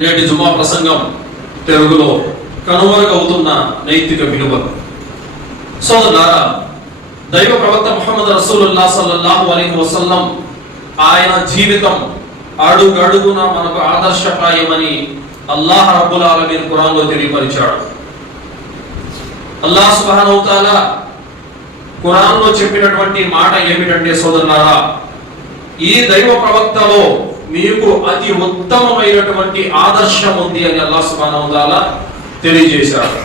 నేటి జుమా ప్రసంగం తెలుగులో కనుమరుగవుతున్న నైతిక విలువలు. సోదరులారా, దైవ ప్రవక్త ముహమ్మద్ రసూలుల్లాహ్ సల్లల్లాహు అలైహి వసల్లం ఆయన జీవితం అడుగడుగున మనకు ఆదర్శప్రాయమని అల్లాహ్ రబ్బుల్ ఆలమీన్ ఖురాన్లో తెలియపరిచాడు. అల్లాహ్ సుబ్హానహు వ తఆలా ఖురాన్లో చెప్పినటువంటి మాట ఏమిటంటే, సోదరులారా, ఈ దైవ ప్రవక్తలో మీకు అతి ఉత్తమమైనటువంటి ఆదర్శం ఉంది అని అల్లాహ్ సుబ్హానహు వ తఆలా తెలియజేశాడు.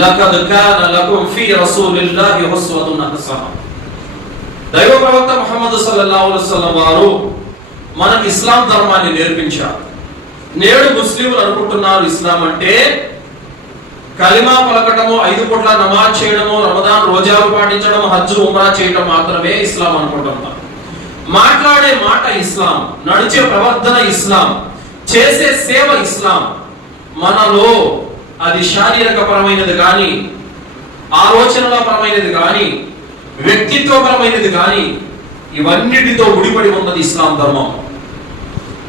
లఖద్ కాన లకుం ఫీ రసూలిల్లాహి ఉస్వతున్ హసనah. దైవ ప్రవక్త ముహమ్మద్ సల్లల్లాహు అలైహి వసల్లం వారు మనకి ఇస్లాం ధర్మాన్ని నేర్పించారు. నేడు ముస్లింలు అనుకుంటున్నారు ఇస్లాం అంటే కలిమా పలకటము, 5 పూట్ల నమాజ్ చేయడము, రమదాన్ రోజాలు పాటించడం, హజ్ ఉమ్రా చేయడం మాత్రమే ఇస్లాం అనుకుంటున్నారు. మాట్లాడే మాట ఇస్లాం, నడిచే ప్రవర్తన ఇస్లాం, చేసే సేవ ఇస్లాం. మనలో అది శారీరక పరమైనది కానీ, ఆలోచనల పరమైనది కానీ, వ్యక్తిత్వపరమైనది కానీ, ఇవన్నిటితో ముడిపడి ఉన్నది ఇస్లాం ధర్మం.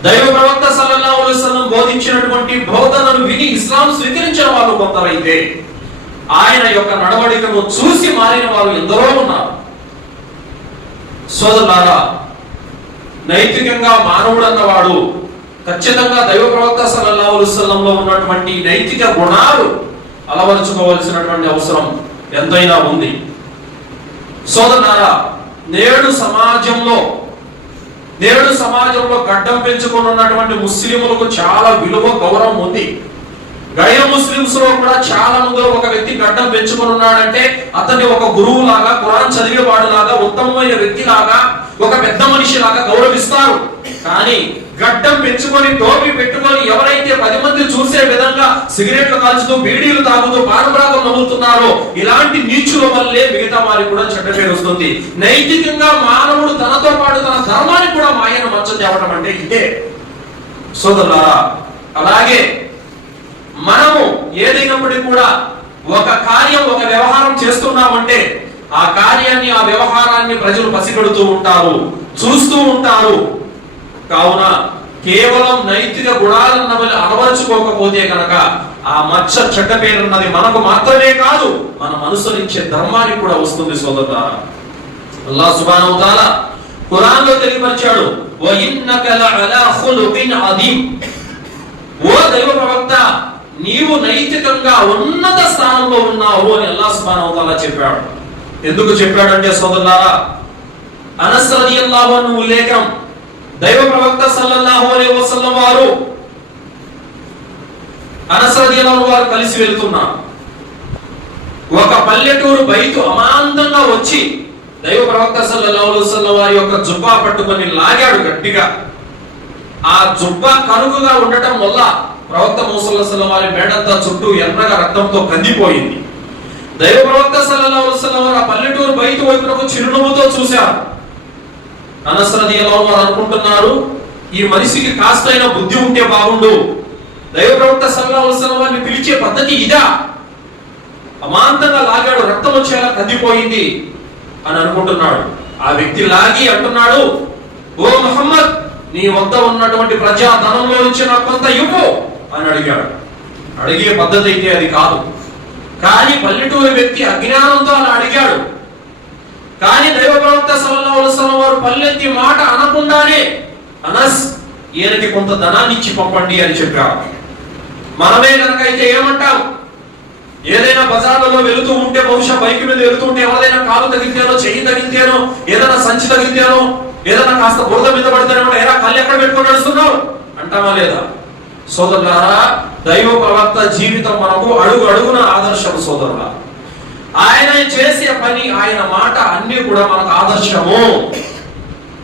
దైవ ప్రవక్త సల్లల్లాహు అలైహి వసల్లం బోధించినటువంటి బోధనను విని ఇస్లాం స్వీకరించిన వాళ్ళు కొందరైతే, ఆయన యొక్క నడవడికను చూసి మారిన వారు ఎందరో ఉన్నారు. సోదరులారా, నైతికంగా మానవుడు అన్నవాడు ఖచ్చితంగా దైవ ప్రవక్త సల్లల్లాహు అలైహి వసల్లంలో ఉన్నటువంటి నైతిక గుణాలు అలవరుచుకోవాల్సినటువంటి అవసరం ఎంతైనా ఉంది. సోదరులారా, నేడు సమాజంలో గడ్డం పెంచుకొని ఉన్నటువంటి ముస్లింలకు చాలా విలువ, గౌరవం ఉంది. గైర ముస్లింస్ లో కూడా చాలా మందిలో ఒక వ్యక్తి గడ్డం పెంచుకొని ఉన్నాడంటే అతన్ని ఒక గురువు లాగా, ఖురాన్ చదివేవాడు లాగా, ఉత్తమమైన వ్యక్తి లాగా, ఒక పెద్ద మనిషి లాగా గౌరవిస్తారు. కానీ గడ్డం పెంచుకొని, టోపీ పెట్టుకొని ఎవరైతే 10 మంది చూసే విధంగా సిగరెట్లు కాల్చుతూ, బీడీలు తాగుతూ, పానభ్రాగం నవ్వుతున్నారో, ఇలాంటి నీచుల వల్లే మిగతా వారికి కూడా చెడ్డ పేరు వస్తుంది. నైతికంగా మానవుడు తనతో పాటు తన ధర్మానికి కూడా మాయను మంచం తేవటం అంటే ఇదే. సోదరులారా, అలాగే మనము ఏదైనప్పటికీ కూడా ఒక కార్యం, ఒక వ్యవహారం చేస్తున్నామంటే ఆ కార్యాన్ని, ఆ వ్యవహారాన్ని ప్రజలు పసిగడుతూ ఉంటారు, చూస్తూ ఉంటారు. కావున కేవలం నైతిక గుణాలను అలవరుచుకోకపోతే కనుక ఆ మచ్చ చెడ్డ పేరున్నది మనకు మాత్రమే కాదు, మనం అనుసరించే ధర్మానికి కూడా వస్తుంది. సోదరులారా, అల్లాహ్ సుబ్హానహు వ తఆలా ఖురాన్లో తెలియపరిచాడు, వ ఇన్నక లఅలా ఖులుకిన్ అదీమ్. ఓ దైవ ప్రవక్త, నీవు నైతికంగా ఉన్నత స్థానంలో ఉన్నావు అని అల్లాహ్ సుబ్హానహు వ తఆలా చెప్పాడు. ఎందుకు చెప్పాడంటే సోదరులారా, అనస్ రలియల్లాహు అన్హు ఉల్లేఖనం, దైవ ప్రవక్త సల్లల్లాహు అలైహి వసల్లం వారు అనస్ రలియల్లాహు వారు కలిసి వెళ్తున్నారు. ఒక పల్లెటూరు బయట అమాంతంగా వచ్చి దైవ ప్రవక్త సల్లల్లాహు అలైహి వసల్లం వారి యొక్క జుబ్బా పట్టుకొని లాగాడు గట్టిగా. ఆ జుబ్బా కనుకగా ఉండటం వల్ల ప్రవక్త ముహమ్మద్ సల్లల్లాహు అలైహి వసల్లం వారి మేడంతా చుట్టూ ఎర్రగా రక్తంతో కందిపోయింది. దైవ ప్రవక్త సల్లల్లాహు అలైహి వసల్లం వారు ఆ పల్లెటూరు బయట వైపునకు చిరునవ్వుతో చూశారు. అనస్ రలియల్లాహు వారు అనుకుంటున్నారు, ఈ మనిషికి కాస్తైనా బుద్ధి ఉంటే బాగుండు, దైవ ప్రవక్త సల్లల్లాహు అలైహి వసల్లం వారిని పిలిచే పద్ధతి ఇదా? అమాంతంగా లాగాడు, రక్తం వచ్చేలా కందిపోయింది అని అనుకుంటున్నాడు. ఆ వ్యక్తి లాగి అంటున్నాడు, ఓ ముహమ్మద్, నీ వద్ద ఉన్నటువంటి ప్రజా ధనంలో నుంచి నాకు కొంత ఇవ్వు అని అడిగాడు. అడిగే పద్ధతి అయితే అది కాదు. కానీ పల్లెటూరు వ్యక్తి అజ్ఞానంతో అలా అడిగాడు. కానీ దైవ ప్రవక్త సల్లల్లాహు అలైహి వసల్లం వారు పల్లెత్తి మాట అనకుండానే, అనస్, ఈయనకి కొంత ధనాన్ని ఇచ్చి పంపండి అని చెప్పారు. మనమే కనుక అయితే ఏమంటాం? ఏదైనా బజార్లలో వెళుతూ ఉంటే, బహుశా బైక్ మీద వెళుతుంటే ఎవరైనా కాలు తగిలితేనో, చెయ్యి తగిలితేనో, ఏదైనా సంచి తగిలితేనో, ఏదైనా కాస్త బురద మీద పడితేనో, ఏరా కళ్ళు ఎక్కడ పెట్టుకొని నడుస్తున్నావు అంటామా లేదా? సోదరులారా, దైవ ప్రవక్త జీవితం మనకు అడుగు అడుగున ఆదర్శం. సోదరులా, ఆయన చేసే పని, ఆయన మాట అన్ని కూడా మనకు ఆదర్శము.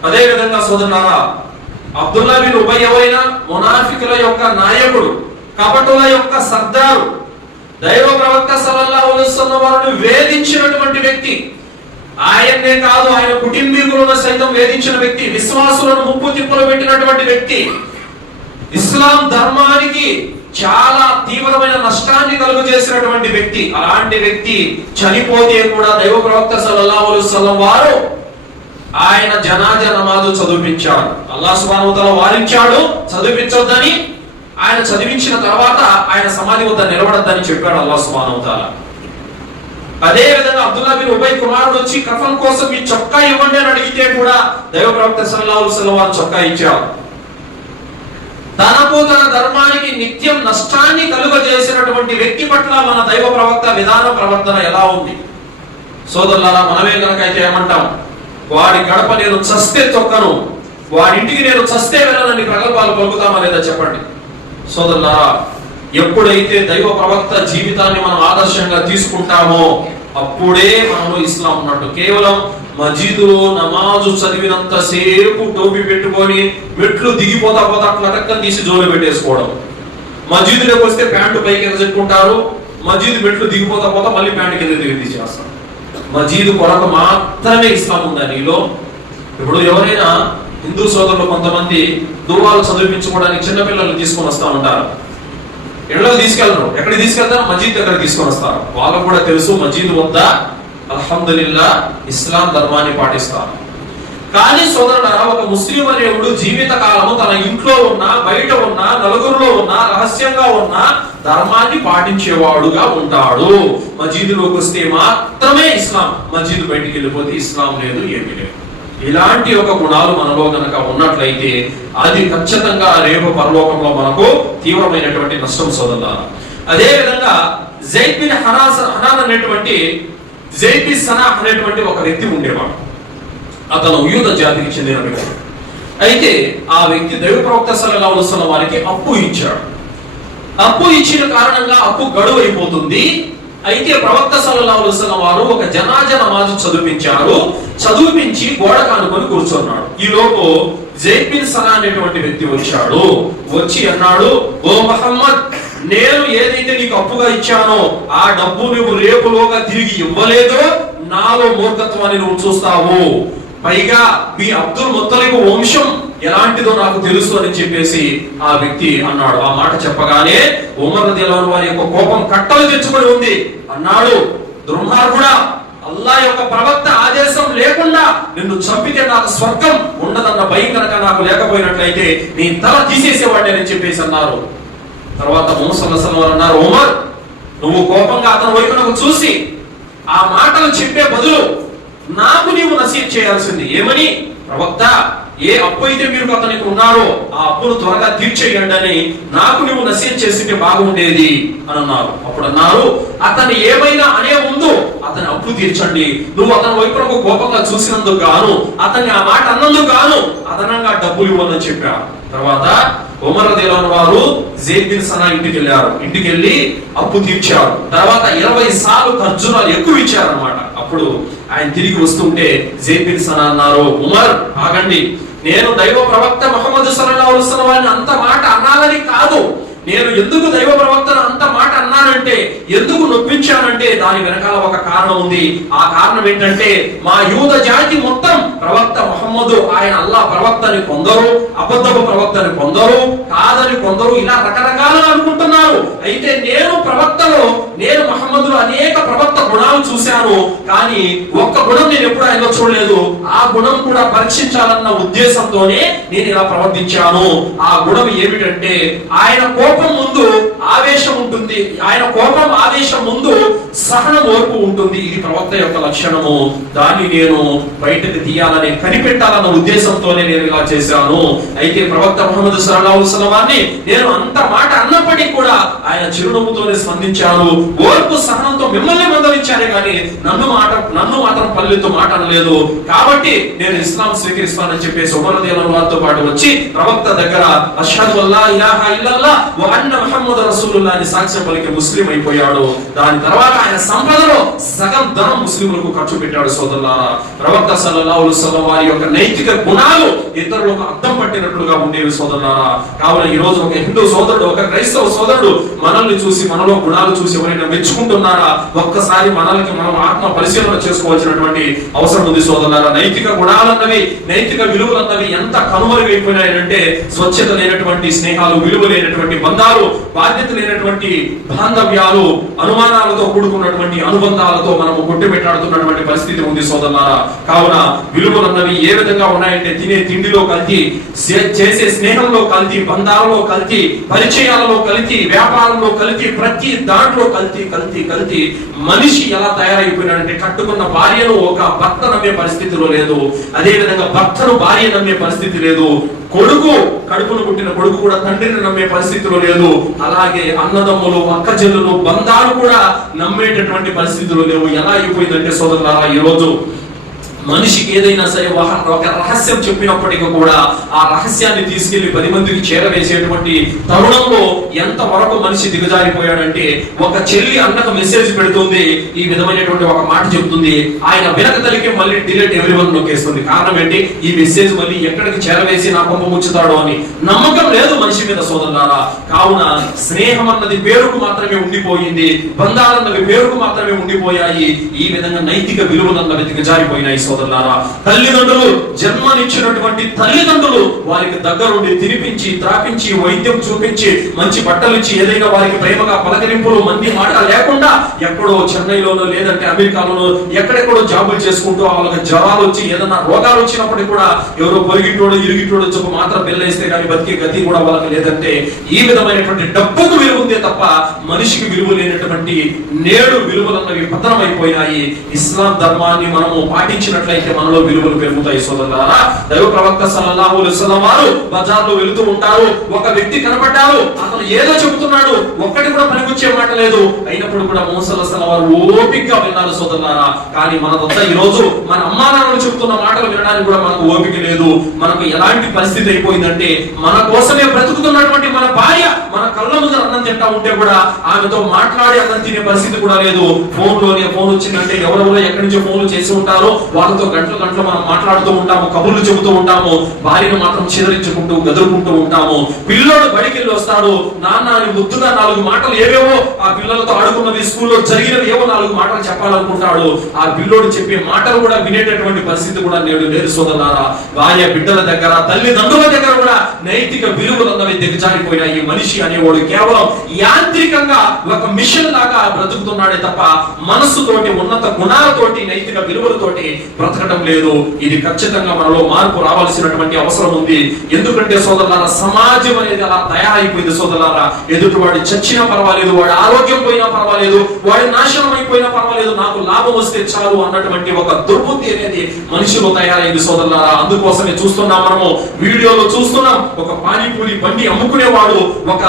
అదే విధంగా సోదరులారా, అబ్దుల్లా బిన్ ఉబై ఎవరైనా మునాఫికుల యొక్క నాయకుడు, కపటుల యొక్క సర్దారు, దైవ ప్రవక్త సల్లల్లాహు అలైహి వసల్లం వారిని వేధించినటువంటి వ్యక్తి. ఆయన్నే కాదు, ఆయన కుటుంబీకులను సైతం వేధించిన వ్యక్తి, విశ్వాసులను ముప్పు తిప్పులు పెట్టినటువంటి వ్యక్తి, ఇస్లాం ధర్మానికి చాలా తీవ్రమైన నష్టాన్ని కలుగజేసినటువంటి వ్యక్తి. అలాంటి వ్యక్తి చనిపోతే కూడా దైవ ప్రవక్త సల్లల్లాహు అలైహి వసల్లం వారు ఆయన జనాజా నమాజు చదివించాడు. అల్లాహ్ సుబ్హానహు వ తఆలా వారించాడు చదివించొద్దని. ఆయన చదివించిన తర్వాత ఆయన సమాధి వద్ద నిలబడద్దని చెప్పాడు అల్లాహ్ సుబ్హానహు వ తఆలా. అదే విధంగా అబ్దుల్లా బిన్ ఉబై కుమారుడు వచ్చి కఫన్ కోసం మీ చొక్కా ఇవ్వండి అని అడిగితే కూడా దైవ ప్రవక్త సల్లల్లాహు అలైహి వసల్లం వారు చొక్కా ఇచ్చారు. తనకు తన ధర్మానికి నిత్యం నష్టాన్ని కలుగజేసినటువంటి వ్యక్తి పట్ల మన దైవ ప్రవక్త విధాన ప్రవర్తన ఎలా ఉంది? సోదరులారా, మనమే కనుకైతే ఏమంటాం, వాడి గడప నేను చస్తే తొక్కను, వాడింటికి నేను చస్తే వెళ్ళనని ప్రగల్భాలు పలుకుతామా లేదా చెప్పండి. సోదరులారా, ఎప్పుడైతే దైవ ప్రవక్త జీవితాన్ని మనం ఆదర్శంగా తీసుకుంటామో అప్పుడే మనలో ఇస్లాం ఉన్నట్టు. కేవలం మజీదులో నమాజు చదివినంత సేపు టోపీ పెట్టుకొని మెట్లు దిగిపోతా పోతా అట్లా తీసి జోలు పెట్టేసుకోవడం, మజీదులోకి వస్తే ప్యాంటు పైకి ఎగజెట్టుకుంటారు, మజీదు మెట్లు దిగిపోతా పోతా మళ్ళీ ప్యాంటు కింద తీసేస్తారు. మజీదు కొరకు మాత్రమే ఇస్లాం ఉందా నీలో? ఇప్పుడు ఎవరైనా హిందూ సోదరులు కొంతమంది దువాలు చదివించుకోవడానికి చిన్నపిల్లలు తీసుకొని వస్తా ఉంటారు. ఇళ్ళకి తీసుకెళ్ళరు, ఎక్కడికి తీసుకెళ్తారు? మజీద్ దగ్గర తీసుకొని వస్తారు. వాళ్ళకు కూడా తెలుసు మజీద్ వద్ద అల్హమ్దులిల్లా ఇస్లాం ధర్మాన్ని పాటిస్తారు. కానీ సోదరులారా, ఒక ముస్లిం అనేవుడు జీవిత కాలము తన ఇంట్లో ఉన్నా, బయట ఉన్నా, నలుగురిలో ఉన్నా, రహస్యంగా ఉన్నా ధర్మాన్ని పాటించేవాడుగా ఉంటాడు. మజీదులోకి వస్తే మాత్రమే ఇస్లాం, మజీద్ బయటికి వెళ్ళిపోతే ఇస్లాం లేదు, ఏమీ లేదు. ఇలాంటి ఒక గుణాలు మనలో గనక ఉన్నట్లయితే అది ఖచ్చితంగా రేపు పరలోకంలో మనకు తీవ్రమైనటువంటి నష్టం సోదరులారా. అదే విధంగా జైద్ బిన్ హనాన్ అనేటువంటి జైద్ బిన్ సనాహ్ అనేటువంటి ఒక వ్యక్తి ఉండేవాడు. అతను యూద జాతికి చెందిన వ్యక్తి. అయితే ఆ వ్యక్తి దైవ ప్రవక్త సల్లల్లాహు అలైహి వసల్లం వారికి అప్పు ఇచ్చాడు. అప్పు ఇచ్చిన కారణంగా అప్పు గడువు అయిపోతుంది. అయితే ప్రవక్త సల్లల్లాహు అలైహి వసల్లం వారు ఒక జనాజా నమాజు చదివించారు. చదివించి గోడ కానుకొని కూర్చున్నాడు. ఈ లోపు జైద్ బిన్ సనా అనేటువంటి వ్యక్తి వచ్చాడు. వచ్చి అన్నాడు, ఓ మహమ్మద్, నేను ఏదైతే నీకు అప్పుగా ఇచ్చానో ఆ డబ్బు నువ్వు రేపులోగా తిరిగి ఇవ్వలేదో నాలో మూర్ఖత్వాన్ని నువ్వు చూస్తావు. పైగా మీ అబ్దుల్ ముత్తలిబ్ వంశం ఎలాంటిదో నాకు తెలుసు అని చెప్పేసి ఆ వ్యక్తి అన్నాడు. ఆ మాట చెప్పగానే ఉమర్ రదియల్లాహు అన్హు వారి యొక్క కోపం కట్టలు తెచ్చుకొని ఉంది. అన్నాడు, దుర్మార్గుడా, అల్లాహ్ యొక్క ప్రవక్త ఆదేశం లేకుండా నిన్ను చంపితే నాకు స్వర్గం ఉండదన్న భయం కనుక నాకు లేకపోయినట్లయితే నీ తల తీసేసేవాడిని అని చెప్పేసి అన్నారు. తర్వాత ముహమ్మద్ సల్లల్లాహు అలైహి వసల్లం అన్నారు, ఉమర్, నువ్వు కోపంగా అతని వైపునకు చూసి ఆ మాటలు చెప్పే బదులు నాకు నీవు నసీహత్ చేయాల్సింది ఏమని, ప్రవక్త, ఏ అప్పు అయితే మీరు అతనికి ఉన్నారో ఆ అప్పును త్వరగా తీర్చేయండి అని నాకు నువ్వు నసీహత్ చేసింటే బాగుండేది అని అన్నారు. అప్పుడు అన్నారు, అతను ఏమైనా అనే ముందు అతని అప్పు తీర్చండి. నువ్వు అతని వైపునకు కోపంగా చూసినందుకు గాను, అతన్ని ఆ మాట అన్నందుకు గాను అదనంగా డబ్బులు ఇవ్వని చెప్పారు. తర్వాత ఉమర్ రదియల్లాహు అన్హు వారు జైద్ బిన్ సనా ఇంటికి వెళ్ళారు. ఇంటికి వెళ్ళి అప్పు తీర్చారు. తర్వాత 20 సార్లు ఖర్జూరాలు ఎక్కువ ఇచ్చారన్నమాట. అప్పుడు ఆయన తిరిగి వస్తుంటే జైద్ బిన్ సనా అన్నారు, ఉమర్, ఆగండి, నేను దైవ ప్రవక్త ముహమ్మద్ సల్లల్లాహు అలైహి వసల్లం వారిని అంత మాట అనాలని కాదు, నేను ఎందుకు దైవ ప్రవక్తను అంత మాట అన్నానంటే, ఎందుకు నొప్పించానంటే దాని వెనకాల ఒక కారణం ఉంది. ఆ కారణం ఏంటంటే మా యూద జాతి మొత్తం ప్రవక్త ముహమ్మద్ ఆయన అల్లాహ్ ప్రవక్తని కొందరు, అబద్ధపు ప్రవక్తని కొందరు, కాదని కొందరు, ఇలా రకరకాలుగా అనుకుంటున్నారు. అయితే నేను ప్రవక్తలో, నేను ముహమ్మదులో అనేక ప్రవక్త గుణాలు చూశాను, కానీ ఒక్క గుణం నేను ఎప్పుడు ఆయనలో చూడలేదు. ఆ గుణం కూడా పరీక్షించాలన్న ఉద్దేశంతోనే నేను ఇలా ప్రవర్తించాను. ఆ గుణం ఏమిటంటే ఆయన కోపం ముందు ఆవేశం ఉంటుంది, ఆయన కోపం ఆవేశం ముందు సహనం ఓర్పు ఉంటుంది. ఇది ప్రవక్త యొక్క లక్షణము. దాన్ని నేను బయటకు తీయాలని, కనిపెట్టాలన్న ఉద్దేశంతోనే నేను ఇలా చేశాను. అయితే ప్రవక్త ముహమ్మద్ సల్లల్లాహు అలైహి వసల్లం వారిని నేను అంత మాట అన్నప్పటికీ కూడా ఆయన చిరునవ్వుతోనే స్పందించారు. ఓర్పు సహనంతో మిమ్మల్ని మందలించారే కానీ నన్ను మాత్రం పల్లెతో మాట అనలేదు. కాబట్టి నేను ఇస్లాం స్వీకరిస్తానని చెప్పేసి ఉమర్ రదియల్లాహు అన్హు వారితో పాటు వచ్చి ప్రవక్త దగ్గర అష్హదు అల్లా ఇలాహా ఇల్లల్లాహ్ వ అన్న ముహమ్మద్ రసూలుల్లాహ్ అని సాక్ష్యం పలికి ముస్లిం అయిపోయాడు. దాని తర్వాత ఆయన సంపదలో సగం ధనం ముస్లింలకు ఖర్చు పెట్టాడు. సోదరులారా, ప్రవక్త సల్లల్లాహు అలైహి వసల్లం వారి యొక్క నైతిక గుణాలు ఇతరులకు అర్థం పట్టినట్లుగా ఉండేవి. సోదరులారా, కావున ఈ రోజు ఒక హిందూ సోదరుడు, ఒక క్రైస్తవ సోదరుడు మనల్ని చూసి, మనలో గుణాలు చూసి ఎవరైనా మెచ్చుకుంటున్నారా? ఒక్కసారి మనల్ని మనం ఆత్మ పరిశీలన చేసుకోవాల్సినటువంటి అవసరం ఉంది సోదరులారా. నైతిక గుణాలన్నవి, నైతిక విలువలన్నవి ఎంత కనుమరుగైపోయినాయంటే, స్వచ్ఛత లేనటువంటి స్నేహాలు, విలువ లేనటువంటి బంధాలు, బాధ్యత లేనటువంటి బాంధవ్యాలు, అనుమానాలతో కూడుకున్నటువంటి అనుబంధాలతో మనము కొట్టుబెట్టాడుతున్నటువంటి పరిస్థితి ఉంది సోదరులారా. కావున విలువలన్నవి ఏ విధంగా ఉన్నాయంటే, తినే తిండిలో కల్తీ, చేసే స్నేహంలో కల్తీ, బంధాలలో కల్తీ, పరిచయాలలో కల్తీ, వ్యాపారంలో కల్తీ, ప్రతి దాంట్లో కల్తీ కల్తీ కల్తీ. మనిషి ఎలా తయారైపోయినాడంటే, కట్టుకున్న భార్యను ఒక భర్త నమ్మే పరిస్థితిలో లేదు, అదే విధంగా భర్తను భార్య నమ్మే పరిస్థితి లేదు, కొడుకు కడుపును పుట్టిన కొడుకు కూడా తండ్రిని నమ్మే పరిస్థితిలో లేదు, అలాగే అన్నదమ్ములు, అక్క చెల్లులు, బంధాలు కూడా నమ్మేటటువంటి పరిస్థితిలో లేవు. ఎలా అయిపోయిందంటే సోదరులారా, ఈ రోజు మనిషికి ఏదైనా సరే ఒక రహస్యం చెప్పినప్పటికీ కూడా ఆ రహస్యాన్ని తీసుకెళ్లి 10 మందికి చేరవేసేటువంటి తరుణంలో ఎంత వరకు మనిషి దిగజారిపోయాడంటే, ఒక చెల్లి అన్నకు మెసేజ్ పెడుతుంది, ఈ విధమైనటువంటి ఒక మాట చెప్తుంది, ఆయన వెనక తలికి మళ్ళీ డిలీట్ ఎవ్రీవన్ నొక్కేస్తుంది. కారణం ఏంటి? ఈ మెసేజ్ మళ్ళీ ఎక్కడికి చేరవేసి నా పంప ముచ్చుతాడు అని నమ్మకం లేదు మనిషి మీద సోదరులారా. కావున స్నేహం అన్నది పేరుకు మాత్రమే ఉండిపోయింది, బంధాలన్నవి పేరుకు మాత్రమే ఉండిపోయాయి. ఈ విధంగా నైతిక విలువలన్నవి దిగజారిపోయినాయి సోదరులారా. తల్లిదండ్రులు, జన్మనిచ్చినటువంటి తల్లిదండ్రులు వారికి దగ్గరుండి తినిపించి, త్రాపించి, వైద్యం చూపించి, మంచి బట్టలు ఇచ్చి, ఏదైనా వారికి ప్రేమగా పలకరింపులు, మంది మాట లేకుండా ఎక్కడో చెన్నైలోనో లేదంటే అమెరికాలోనో ఎక్కడెక్కడో జాబులు చేసుకుంటూ వాళ్ళకి జ్వరాలు వచ్చి, ఏదైనా రోగాలు వచ్చినప్పటికీ కూడా ఎవరో పొరిగిటోడు, ఇరిగిటోడు చెప్పు మాత్రం బెల్లేస్తే కానీ బతికే గతి కూడా వాళ్ళకి లేదంటే, ఈ విధమైనటువంటి డబ్బుకు విలువ ఉందే తప్ప మనిషికి విలువ లేనటువంటి నేడు విలువలన్నవి పతనమైపోయినాయి. ఇస్లాం ధర్మాన్ని మనము పాటించినట్లయితే మనలో విలువలు పెరుగుతాయి సోదరులారా. దైవ ప్రవక్త సల్లల్లాహు అలైహి వసల్లం వారు బజార్లో వెళుతూ ఉంటారు, ఒక వ్యక్తి కనపడ్డారు, అతను ఏదో చెబుతున్నాడు, ఒక్కటి కూడా పనికొచ్చే మాట లేదు, అయినప్పుడు కూడా ముహమ్మద్ సల్లల్లాహు అలైహి వసల్లం వారు ఓపికగా విన్నారు సోదరులారా. కానీ మన వద్ద ఈ రోజు మన అమ్మా నాన్నలు చెబుతున్న మాటలు వినడానికి కూడా మనకు ఓపిక లేదు. మనకు ఎలాంటి పరిస్థితి అయిపోయిందంటే, మన కోసమే బ్రతుకుతున్నటువంటి మన భార్య మన కళ్ళ ముందు అన్నం తింటా ఉంటే కూడా ఆమెతో మాట్లాడి అన్నం తినే పరిస్థితి కూడా లేదు. ఫోన్ వచ్చిందంటే ఎవరెవరో ఎక్కడి నుంచో ఫోన్లు చేసి ఉంటారో వాళ్ళతో గంటలు మనం మాట్లాడుతూ ఉంటాము, కబుర్లు చెబుతూ ఉంటాము, భార్యను మాత్రం చెదరించుకుంటూ గదురుకుంటూ ఉంటాము. పిల్లోడు బడికి వెళ్ళి వస్తాడు, నాన్న అని ముద్దుగా 4 మాటలు ఏవేవో ఆ పిల్లలతో ఆడుకున్నవి, స్కూల్లో జరిగినవి ఏవో 4 మాటలు చెప్పాలనుకుంటాడు. ఆ పిల్లోడు చెప్పే మాటలు కూడా వినేటటువంటి పరిస్థితి కూడా నేడు లేదు సోదరులారా. భార్య బిడ్డల దగ్గర, తల్లిదండ్రుల దగ్గర కూడా నైతిక విలువలు అన్నవి దిగజారిపోయినాయి. మనిషి అనేవాడు కేవలం యాంత్రికంగా ఒక మిషన్ లాగా బ్రతుకుతున్నాడే తప్ప మనస్సుతోటి, ఉన్నత గుణాలతోటి, నైతిక విలువలతోటి బ్రతకడం లేదు. ఇది ఖచ్చితంగా మనలో మార్పు రావాల్సినటువంటి అవసరం ఉంది. ఎందుకంటే సోదరులారా, సమాజం అనేది అలా తయారైపోయింది సోదరులారా. ఎదుటివాడి చచ్చినా పర్వాలేదు, వాడి ఆరోగ్యం పోయినా పర్వాలేదు, వాడి నాశనం అయిపోయినా పర్వాలేదు, నాకు లాభం వస్తే చాలు అన్నటువంటి ఒక దుర్బుద్ధి అనేది మనిషిలో తయారైంది సోదరులారా. అందుకోసమే చూస్తున్నాం, మనము వీడియోలో చూస్తున్నాం, ఒక పానీపూరి బండి అమ్ముకునేవాడు ఒక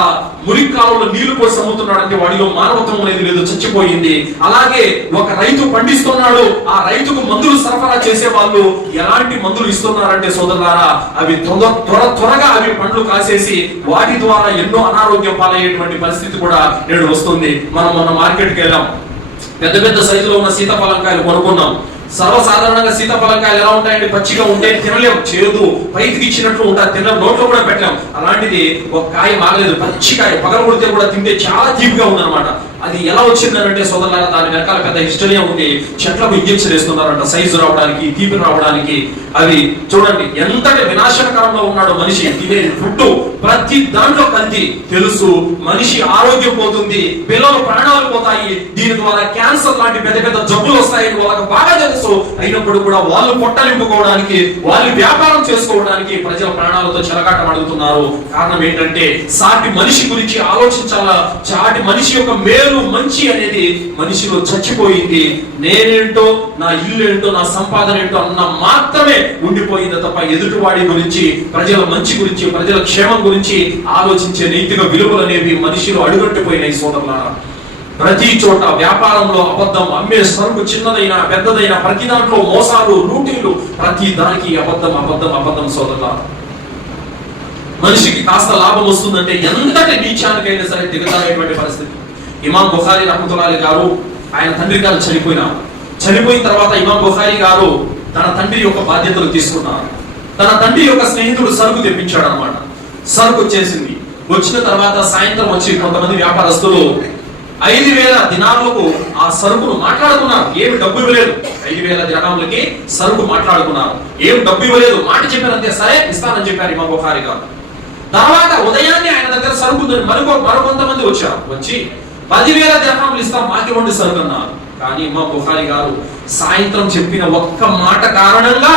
మురికాలలో నీళ్లు పోసి అమ్ముతున్నాడంటే వాడిలో మానవత్వం అనేది లేదు, చచ్చిపోయింది. అలాగే ఒక రైతు పండిస్తున్నాడు, ఆ రైతుకు మందులు సరఫరా చేసే వాళ్ళు ఎలాంటి మందులు ఇస్తున్నారంటే సోదరులారా, అవి త్వరగా అవి పండ్లు కాసేసి వాటి ద్వారా ఎన్నో అనారోగ్యం పాలయ్యేటువంటి పరిస్థితి కూడా నేడు వస్తుంది. మనం మొన్న మార్కెట్కి వెళ్ళాం, పెద్ద పెద్ద సైజులో ఉన్న సీతాఫలంకాయలు కొనుక్కున్నాం. సర్వసాధారణంగా సీతాఫలంకాయలు ఎలా ఉంటాయండి? పచ్చిగా ఉంటే తినలేం, చేదు పైకి ఇచ్చినట్లు ఉంటారు, తినలేం, నోట్లో కూడా పెట్టలేం. అలాంటిది ఒక కాయ మాగలేదు, పచ్చికాయ పగలగొడితే కూడా తింటే చాలా తీపిగా ఉందన్నమాట. అది ఎలా వచ్చిందంటే సోదరులారా, దాని వెనకాల పెద్ద హిస్టరీ ఉంది. చెట్లకు ఇంజెక్షన్ వేస్తున్నారంట సైజు రావడానికి, తీపి రావడానికి. అవి చూడండి ఎంతటి వినాశనకరంగా ఉన్నాడు మనిషి. తినే ఫుడ్ ప్రతి దాంట్లో కల్తీ. తెలుసు మనిషి ఆరోగ్యం పోతుంది, పిల్లలు ప్రాణాలు పోతాయి, దీని ద్వారా క్యాన్సర్ లాంటి పెద్ద పెద్ద జబ్బులు వస్తాయని వాళ్ళకి బాగా తెలుసు. అయినప్పుడు కూడా వాళ్ళు పొట్టలింపుకోవడానికి, వాళ్ళు వ్యాపారం చేసుకోవడానికి ప్రజల ప్రాణాలతో చెలగాటం అడుగుతున్నారు. కారణం ఏంటంటే సాటి మనిషి గురించి ఆలోచించాలా, సాటి మనిషి యొక్క మేలు మంచి అనేది మనిషిలో చచ్చిపోయింది. నేనేంటో, నా ఇల్లు ఏంటో, నా సంపాదన ఏంటో అన్న మాత్రమే ఉండిపోయింది తప్ప ఎదుటివాడి గురించి, ప్రజల మంచి గురించి, ప్రజల క్షేమం గురించి ఆలోచించే నైతిక విలువలు అనేవి మనిషిలో అడుగట్టిపోయినాయి సోదరులారా. ప్రతి చోట వ్యాపారంలో అబద్ధం, అమ్మే సరుకు చిన్నదైనా పెద్దదైనా ప్రతి దాంట్లో మోసాలు, లూటీలు, ప్రతి దానికి అబద్ధం అబద్ధం అబద్ధం సోదరులారా. మనిషికి కాస్త లాభం వస్తుందంటే ఎంతటి నీచానికైనా సరే దిగజారేటువంటి పరిస్థితి. ఇమాం బుఖారీ రహ్మతుల్లాహి గారు, ఆయన తండ్రి గారు చనిపోయిన తర్వాత ఇమాం బుఖారీ గారు తన తండ్రి యొక్క బాధ్యతలు తీసుకున్నారు. తన తండ్రి యొక్క స్నేహితుడు సరుకు తెప్పించాడు అనమాట. సరుకు వచ్చేసింది, వచ్చిన తర్వాత సాయంత్రం వచ్చి కొంతమంది వ్యాపారస్తులు 5,000 దినార్లకు ఆ సరుకును మాట్లాడుకున్నారు. ఏమి డబ్బు ఇవ్వలేదు. 5,000 దినార్లకి సరుకు మాట్లాడుకున్నారు. ఏం డబ్బు ఇవ్వలేదు. మాట చెప్పారంతే. సరే ఇస్తానని చెప్పారు ఇమాం బుఖారీ గారు. తర్వాత ఉదయాన్నే ఆయన దగ్గర సరుకు మరికొంతమంది వచ్చారు. వచ్చి 10,000 దినార్లు ఇస్తాం, మాకివ్వండి సరుకు అన్నారు. కానీ ఇమాం బుఖారీ గారు సాయంత్రం చెప్పిన ఒక్క మాట కారణంగా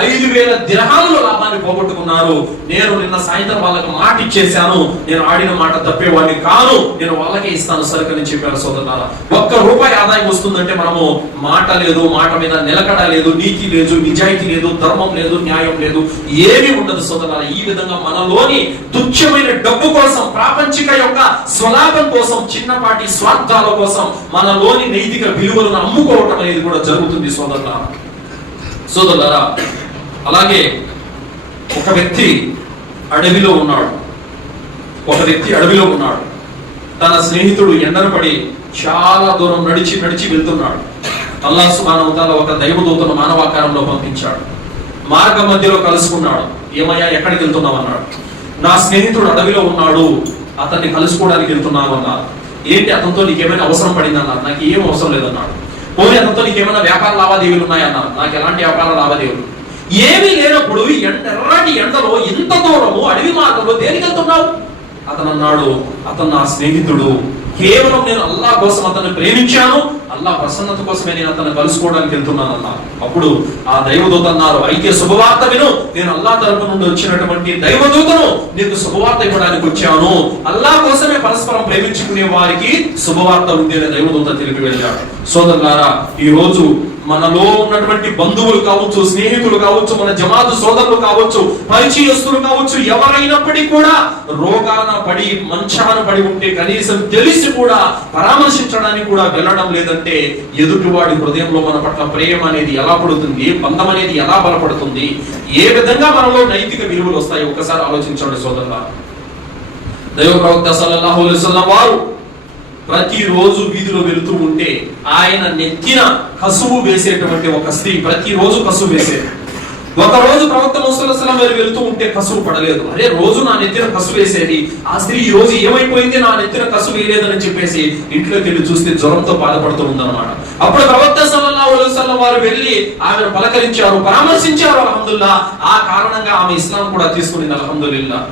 5,000 దిర్హాముల లాభాన్ని పోగొట్టుకున్నారు. నేను నిన్న సాయంత్రం వాళ్ళకి మాట ఇచ్చేశాను, నేను ఆడిన మాట తప్పేవాడిని కాను, నేను వాళ్ళకే ఇస్తాను సరుకని చెప్పారు. సోదరులారా, ₹1 ఆదాయం వస్తుందంటే మనము మాట లేదు, మాట మీద నిలకడ లేదు, నీతి లేదు, నిజాయితీ లేదు, ధర్మం లేదు, న్యాయం లేదు, ఏమీ ఉండదు. సోదరులారా, ఈ విధంగా మనలోని తుచ్చమైన డబ్బు కోసం, ప్రాపంచిక యొక్క స్వలాభం కోసం, చిన్నపాటి స్వార్థాల కోసం మనలోని నైతిక విలువలను అమ్ముకోవటం అనేది కూడా జరుగుతుంది. సోదరులారా, అలాగే ఒక వ్యక్తి అడవిలో ఉన్నాడు. తన స్నేహితుడు ఎండన పడి చాలా దూరం నడిచి వెళ్తున్నాడు. అల్లాహ్ సుబ్హానహు వ తఆలా ఒక దైవదూతను మానవాకారంలో పంపించాడు. మార్గ మధ్యలో కలుసుకున్నాడు. ఏమయ్యా, ఎక్కడికి వెళ్తున్నావు అన్నాడు. నా స్నేహితుడు అడవిలో ఉన్నాడు, అతన్ని కలుసుకోవడానికి వెళ్తున్నాను అన్నారు. ఏంటి, అతనితో నీకేమైనా అవసరం పడింది అన్నారు. నాకు ఏం అవసరం లేదన్నాడు. పోనీ అతనితో నీకేమైనా వ్యాపార లావాదేవీలు ఉన్నాయన్నారు. నాకు ఎలాంటి వ్యాపార లావాదేవీలు ఏమీ లేనప్పుడు ఎర్రటి ఎండలో ఇంత దూరము అడవి మార్గంలో దేనికి వెళ్తున్నావు? అతను అన్నాడు, అతను నా స్నేహితుడు, కేవలం నేను అల్లాహ్ కోసం అతన్ని ప్రేమించాను, అల్లాహ్ ప్రసన్నత కోసమే నేను అతన్ని కలుసుకోవడానికి వెళ్తున్నాను అన్నారు. అప్పుడు ఆ దైవదూత అన్నారు, అయితే శుభవార్త విను, నేను అల్లాహ్ తరపు నుండి వచ్చినటువంటి దైవదూతను నీకు శుభవార్త ఇవ్వడానికి వచ్చాను. అల్లాహ్ కోసమే పరస్పరం ప్రేమించుకునే వారికి శుభవార్త ఉంది అని దైవదూత తెలిపి వెళ్ళాడు. సోదరులారా, ఈ రోజు మనలో ఉన్నటువంటి బంధువులు కావచ్చు, స్నేహితులు కావచ్చు, మన జమాతు సోదరులు కావచ్చు, పరిచయస్తులు కావచ్చు, ఎవరైనప్పటికీ కూడా రోగాన పడి మంచాన పడి ఉంటే కనీసం తెలిసి కూడా పరామర్శించడానికి కూడా వెళ్ళడం లేదంటే ఎదుటివాడి హృదయంలో మన పట్ల ప్రేమ అనేది ఎలా పడుతుంది, బంధం అనేది ఎలా బలపడుతుంది, ఏ విధంగా మనలో నైతిక విలువలు వస్తాయి ఒక్కసారి ఆలోచించండి సోదరులారా. దైవ ప్రవక్త సల్లల్లాహు అలైహి వసల్లం వారు ప్రతిరోజు వీధిలో వెళుతూ ఉంటే ఆయన నెత్తిన కసువు వేసేటువంటి ఒక స్త్రీ ప్రతిరోజు కసువు వేసేది. ఒక రోజు ప్రవక్త ముహమ్మద్ సల్లల్లాహు అలైహి వసల్లం వెళుతూ ఉంటే కసువు పడలేదు. అరే, రోజు నా నెత్తిన కసువు వేసేది ఆ స్త్రీ ఈ రోజు ఏమైపోయింది, నా నెత్తిన కసువు వేయలేదని చెప్పేసి ఇంట్లోకి వెళ్ళి చూస్తే జ్వరంతో బాధపడుతూ ఉందన్నమాట. అప్పుడు ప్రవక్త సల్లల్లాహు అలైహి వసల్లం వారు వెళ్ళి ఆమెను పలకరించారు, పరామర్శించారు. అల్హమ్దులిల్లాహ్, ఆ కారణంగా ఆమె ఇస్లాం కూడా తీసుకునింది. అల్హమ్దులిల్లాహ్.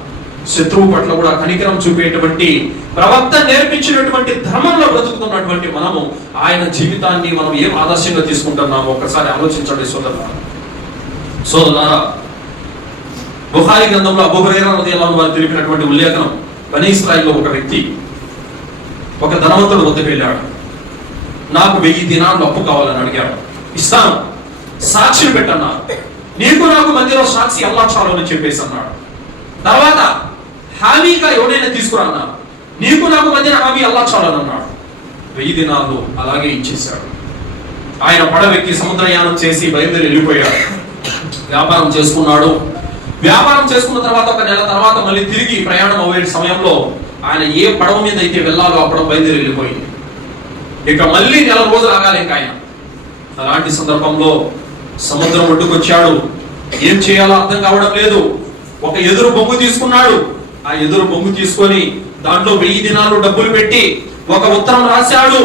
శత్రువు పట్ల కూడా కనికరం చూపేటువంటి, ప్రవక్త నేర్పించినటువంటి ధర్మంలో బ్రతుకుతున్నటువంటి మనము ఆయన జీవితాన్ని మనం ఏం ఆదర్శంగా తీసుకుంటున్నామో ఒకసారి ఆలోచించండి సోదరులారా. బుఖారీ గ్రంథంలో అబూ హురైరా రలియల్లాహు అన్హు వారు తెలిపినటువంటి ఉల్లేఖనం, బనీ ఇస్రాయిల్లో ఒక వ్యక్తి ఒక ధనవంతుడు వద్దకు వెళ్ళాడు. నాకు 1000 దినార్లు అప్పు కావాలని అడిగాడు. ఇస్తాను, సాక్షిని పెట్టన్నాడు. నీకు నాకు మధ్యలో సాక్షి అల్లాహ్ చాలు అని చెప్పేసి అన్నాడు. తర్వాత హామీగా ఎవడైనా తీసుకురా, నీకు నాకు మధ్యన హామీ అల్లాహ్ చాలు అన్నాడు. 1000 దినార్లు అలాగే ఇచ్చేశాడు. ఆయన పడవెక్కి సముద్రయానం చేసి బయలుదేరి వెళ్ళిపోయాడు. వ్యాపారం చేసుకున్నాడు. వ్యాపారం చేసుకున్న తర్వాత ఒక నెల తర్వాత మళ్ళీ తిరిగి ప్రయాణం అయ్యే సమయంలో ఆయన ఏ పడవ మీద అయితే వెళ్ళాలో ఆ పడవ బయలుదేరి వెళ్ళిపోయింది. ఇక మళ్ళీ నెల రోజులు ఆగాలి ఇంకా ఆయన. అలాంటి సందర్భంలో సముద్రం ఒడ్డుకొచ్చాడు. ఏం చేయాలో అర్థం కావడం లేదు. ఒక ఎదురు బొంగు తీసుకున్నాడు. ఆ ఎదురు బొంగు తీసుకొని దాంట్లో 1000 దినాలు డబ్బులు పెట్టి ఒక ఉత్తరం రాశాడు.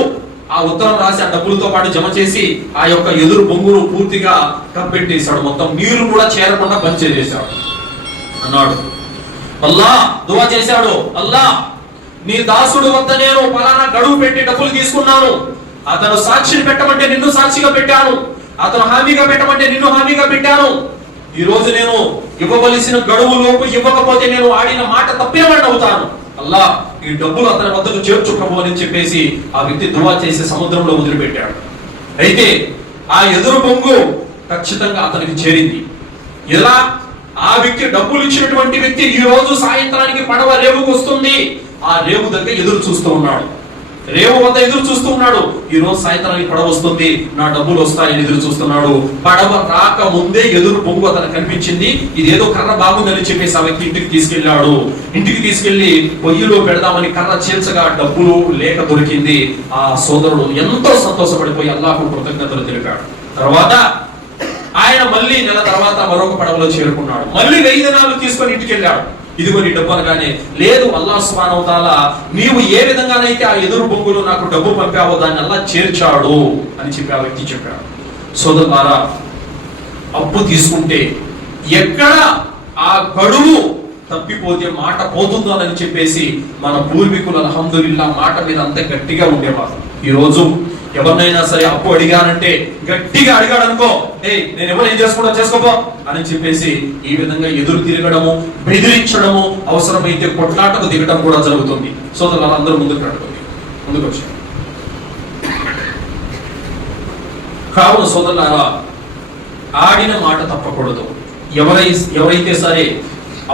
ఆ ఉత్తరం రాసి ఆ డబ్బులతో పాటు జమ చేసి ఆ యొక్క ఎదురు బొంగును పూర్తిగా కప్పెట్టేశాడు. మొత్తం నీరు కూడా చేరకుండా బంద్ చేసేశాడు. అన్నాడు, అల్లాహ్ దువా చేశాడు, అల్లాహ్ నీ దాసుడు వద్ద నేను పలానా గడువు పెట్టి డబ్బులు తీసుకున్నాను. అతను సాక్షిని పెట్టమంటే నిన్ను సాక్షిగా పెట్టాను, అతను హామీగా పెట్టమంటే నిన్ను హామీగా పెట్టాను. ఈ రోజు నేను ఇవ్వవలసిన గడువు లోపు ఇవ్వకపోతే నేను ఆడిన మాట తప్పేవాడిని అవుతాను. అల్లాహ్ ఈ డబ్బులు అతని వద్దకు చేర్చు ప్రభు అని చెప్పేసి ఆ వ్యక్తి దువా చేసి సముద్రంలో వదిలిపెట్టాడు. అయితే ఆ ఎదురు బొంగు ఖచ్చితంగా అతనికి చేరింది. ఎలా? ఆ వ్యక్తి డబ్బులు ఇచ్చినటువంటి వ్యక్తి ఈ రోజు సాయంత్రానికి పడవ రేవుకు వస్తుంది. ఆ రేవు దగ్గర ఎదురు చూస్తూ ఉన్నాడు. రేవు వద్ద ఎదురు చూస్తూ ఉన్నాడు. ఈ రోజు సాయంత్రానికి పడవ వస్తుంది, నా డబ్బులు వస్తాయని ఎదురు చూస్తున్నాడు. పడవ రాక ముందే ఎదురు బొంగు అతను కనిపించింది. ఇదేదో కర్ర బాగుందని చెప్పేసి ఆ వ్యక్తి ఇంటికి తీసుకెళ్లాడు. ఇంటికి తీసుకెళ్లి పొయ్యిలో పెడదామని కర్ర చీల్చగా డబ్బులు లేక దొరికింది. ఆ సోదరుడు ఎంతో సంతోషపడిపోయి అల్లాహ్కు కృతజ్ఞతలు తెలిపాడు. తర్వాత ఆయన మళ్ళీ నెల తర్వాత మరొక పడవలో చేరుకున్నాడు. మళ్ళీ 1000 దినాలు తీసుకొని ఇంటికి వెళ్ళాడు. ఇదిగో నీ డబ్బు అనగానే, లేదు అల్లాహ్ సుబ్హానహు వ తఆలా నీవు ఏ విధంగానైతే ఆ ఎదురు బొంగులో నాకు డబ్బు పంపావో దాన్ని అల్లాహ్ చేర్చాడు అని చెప్పి ఆ వ్యక్తి చెప్పాడు. సోదరులారా, అప్పు తీసుకుంటే ఎక్కడ ఆ గడువు తప్పిపోతే మాట పోతుందని చెప్పేసి మన పూర్వీకులు అల్హమ్దులిల్లాహ్ మాట మీద అంత గట్టిగా ఉండేవారు. ఈ రోజు ఎవరినైనా సరే అప్పు అడిగానంటే గట్టిగా అడిగాడు అనుకో, నేను ఎవరు ఏం చేసుకోపో అని చెప్పేసి ఈ విధంగా ఎదురు తిరగడము, బెదిరించడము, అవసరమైతే కొట్లాటకు దిగడం కూడా జరుగుతుంది. సోదరులు అందరూ ముందుకు వచ్చారు. కావున సోదరులారా, ఆడిన మాట తప్పకూడదు. ఎవరైతే సరే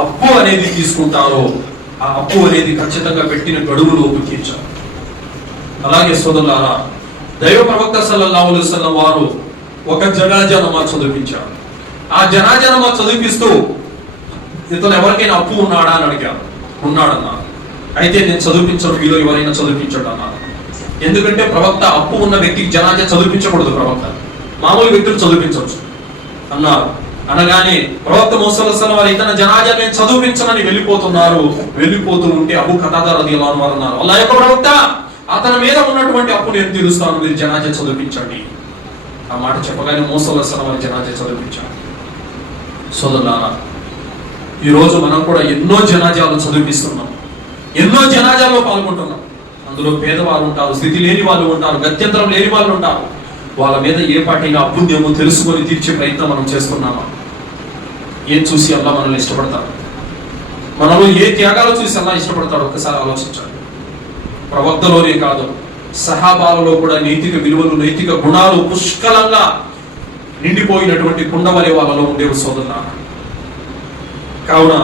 అప్పు అనేది తీసుకుంటారో ఆ అప్పు అనేది ఖచ్చితంగా పెట్టిన గడువులోపు తీర్చాలి. అలాగే సోదరులారా, దైవ ప్రవక్త సల్లల్లాహు అలైహి వసల్లం వారు ఒక జనాజా నమాజ్ చదివించారు. ఆ జనాజా నమాజ్ చదివిస్తూ ఇతను ఎవరికైనా అప్పు ఉన్నాడా అని అడిగారు. ఉన్నాడన్నారు. అయితే నేను చదివించను, మీలో ఎవరైనా చదివించడు అన్నారు. ఎందుకంటే ప్రవక్త అప్పు ఉన్న వ్యక్తికి జనాజా చదివించకూడదు, ప్రవక్త మామూలు వ్యక్తులు చదివించవచ్చు అన్నారు. అనగానే ప్రవక్త ముహమ్మద్ సల్లల్లాహు అలైహి వసల్లం ఇతని జనాజా నేను చదివించనని వెళ్ళిపోతున్నారు. వెళ్ళిపోతూ ఉంటే అబూ ఖతాదా రదియల్లాహు అన్హు అన్నారు, అల్లాహ్ యొక్క ప్రవక్త, అతని మీద ఉన్నటువంటి అప్పు నేను తీరుస్తాను, మీరు జనాజా చదివించండి. ఆ మాట చెప్పగానే ముహమ్మద్ సల్లల్లాహు అలైహి వసల్లం జనాజా చదివించారు. సోదరులారా, ఈ రోజు మనం కూడా ఎన్నో జనాజాలు చదివిస్తున్నాం, ఎన్నో జనాజాల్లో పాల్గొంటున్నాం. అందులో పేదవాళ్ళు ఉంటారు, స్థితి లేని వాళ్ళు ఉంటారు, గత్యంతరం లేని వాళ్ళు ఉంటారు. వాళ్ళ మీద ఏ పాటిగా అప్పుందేమో తెలుసుకొని తీర్చే ప్రయత్నం మనం చేస్తున్నామా? ఏం చూసి అల్లాహ్ మనల్ని ఇష్టపడతాడు? మనలో ఏ త్యాగాలు చూసి అల్లాహ్ ఇష్టపడతాడు? ఒక్కసారి ఆలోచించండి. ప్రవక్తలోనే కాదు, సహాబాలలో కూడా నైతిక విలువలు, నైతిక గుణాలు పుష్కలంగా నిండిపోయినటువంటి కుండవలే వాళ్ళలో ఉండేవి సోదరులారా. కావున